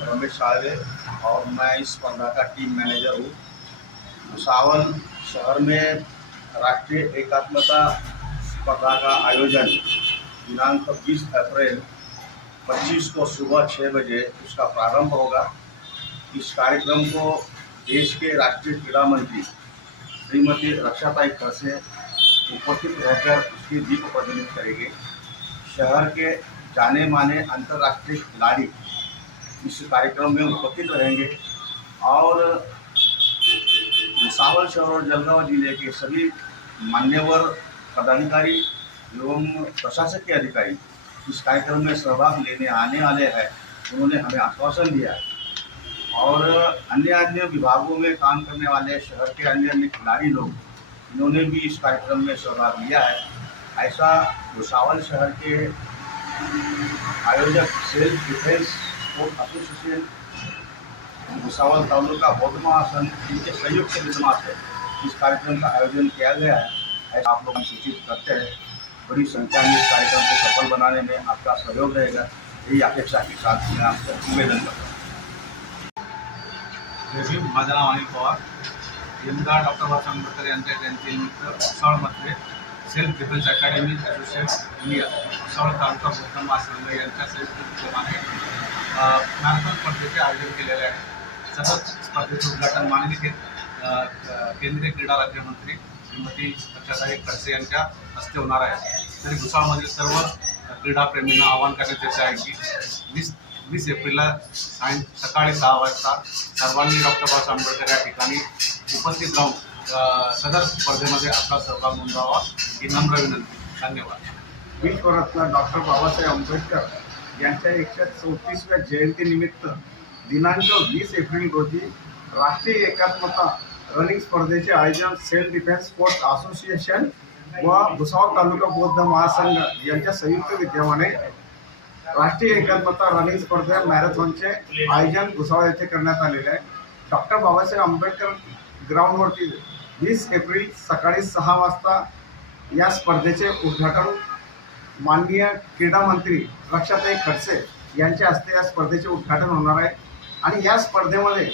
भावे और मैं इस स्पर्धा का टीम मैनेजर हूँ। भुसावल शहर में राष्ट्रीय एकात्मता स्पर्धा का आयोजन दिनांक 20 अप्रैल 25 को सुबह छः बजे उसका प्रारंभ होगा। इस कार्यक्रम को देश के राष्ट्रीय क्रीड़ा मंत्री श्रीमती रक्षाताई खड़से उपस्थित रहकर उसकी दीप प्रज्वलित करेंगे। शहर के जाने माने अंतर्राष्ट्रीय खिलाड़ी इस कार्यक्रम में उपस्थित रहेंगे। और भुसावल शहर और जलगांव ज़िले के सभी मान्यवर पदाधिकारी एवं प्रशासकीय अधिकारी इस कार्यक्रम में सहभाग लेने आने वाले हैं। उन्होंने हमें आश्वासन दिया और अन्य अन्य विभागों में काम करने वाले शहर के अन्य अन्य खिलाड़ी लोग, इन्होंने भी इस कार्यक्रम में सहभाग लिया है। ऐसा भुसावल शहर के आयोजक self defence sport association Bhusawal taluka बौद्ध महासंघ इनके संयुक्त निर्माण से इस कार्यक्रम का आयोजन किया गया है ऐसा आप लोग सूचित करते हैं बड़ी संख्या में इस कार्यक्रम को सफल बनाने में आपका सहयोग रहेगा यही अपेक्षा के साथ मैं आपको निवेदन करता हूँ माझं नाव अनिल पवार यंदा डॉक्टर बाबासाहेब आंबेडकर यांच्या जयंतीनिमित्त भुसावळमध्ये self defence academy association India Bhusawal taluka बौद्ध महासंघ यांच्या संयुक्त विद्यमाने मॅरेथॉन स्पर्धेचे आयोजन केलेले आहे. सतत स्पर्धेचे उद्घाटन माननीय केंद्रीय क्रीडा राज्यमंत्री श्रीमती रक्षाताई खडसे यांच्या हस्ते होणार आहे. तरी भुसाळमधील सर्व क्रीडाप्रेमींना आवाहन करण्यात येते आहे की वीस वीस एप्रिलला सायं सकाळी सहा वाजता सर्वांनी डॉक्टर बाबासाहेब आंबेडकर या ठिकाणी उपस्थित राहून सदर स्पर्धेमध्ये आपला सहभाग नोंदवावा ही नम्र विनंती. धन्यवाद. विश्वरत्न डॉक्टर बाबासाहेब आंबेडकर यांच्या एकशे चौतीसव्या जयंतीनिमित्त दिनांक वीस एप्रिल रोजी राष्ट्रीय एकात्मता रनिंग स्पर्धेचे आयोजन सेल्फ डिफेन्स स्पोर्ट्स असोसिएशन व भुसावळ तालुका बौद्ध महासंघ यांच्या संयुक्त विद्यमाने राष्ट्रीय एकात्मता रनिंग स्पर्धे मॅरेथॉनचे आयोजन भुसावळ येथे करण्यात आलेले आहे. डॉक्टर बाबासाहेब आंबेडकर ग्राउंडवरती वीस एप्रिल सकाळी सहा वाजता या स्पर्धेचे उद्घाटन माननीय क्रीडा मंत्री रक्षाताई खडसे यांच्या हस्ते या स्पर्धेचे उद्घाटन होणार आहे. आणि या स्पर्धेमध्ये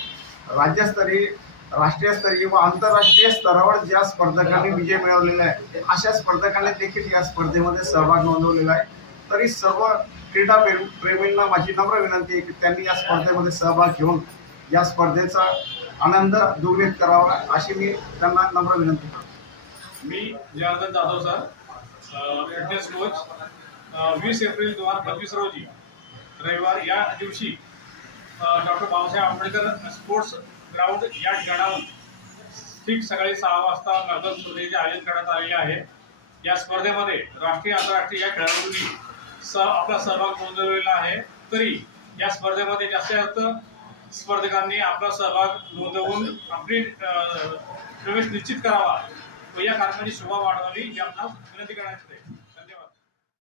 राज्यस्तरीय राष्ट्रीयस्तरीय व आंतरराष्ट्रीय स्तरावर ज्या स्पर्धकांनी विजय मिळवलेला आहे अशा स्पर्धकांनी देखील या स्पर्धेमध्ये सहभाग नोंदवलेला आहे. तरी सर्व क्रीडा प्रेम- प्रेमींना माझी नम्र विनंती आहे की त्यांनी या स्पर्धेमध्ये सहभाग घेऊन या स्पर्धेचा आनंद दुर्व्यक्त करावा अशी मी त्यांना नम्र विनंती करतो. मी Jayanand Jadhav sir. Fitness coach वीस एप्रिल दोन हजार पंचवीस रोजी रविवार या दिवशी doctor Babasaheb Ambedkar sports ground या ठिकाणाहून ठीक सकाळी सहा वाजता मॅरेथॉन स्पर्धेचे आयोजन करण्यात आलेले आहे. या स्पर्धेमध्ये राष्ट्रीय आंतरराष्ट्रीय या खेळाडूंनी स आपला सहभाग नोंदवलेला आहे. तरी या स्पर्धेमध्ये जास्तीत जास्त स्पर्धकांनी आपला सहभाग नोंदवून आपली प्रवेश निश्चित करावा. व या कार्यक्रमाची शोभा वाढवावी ही आम्हाला विनंती करण्यात आहे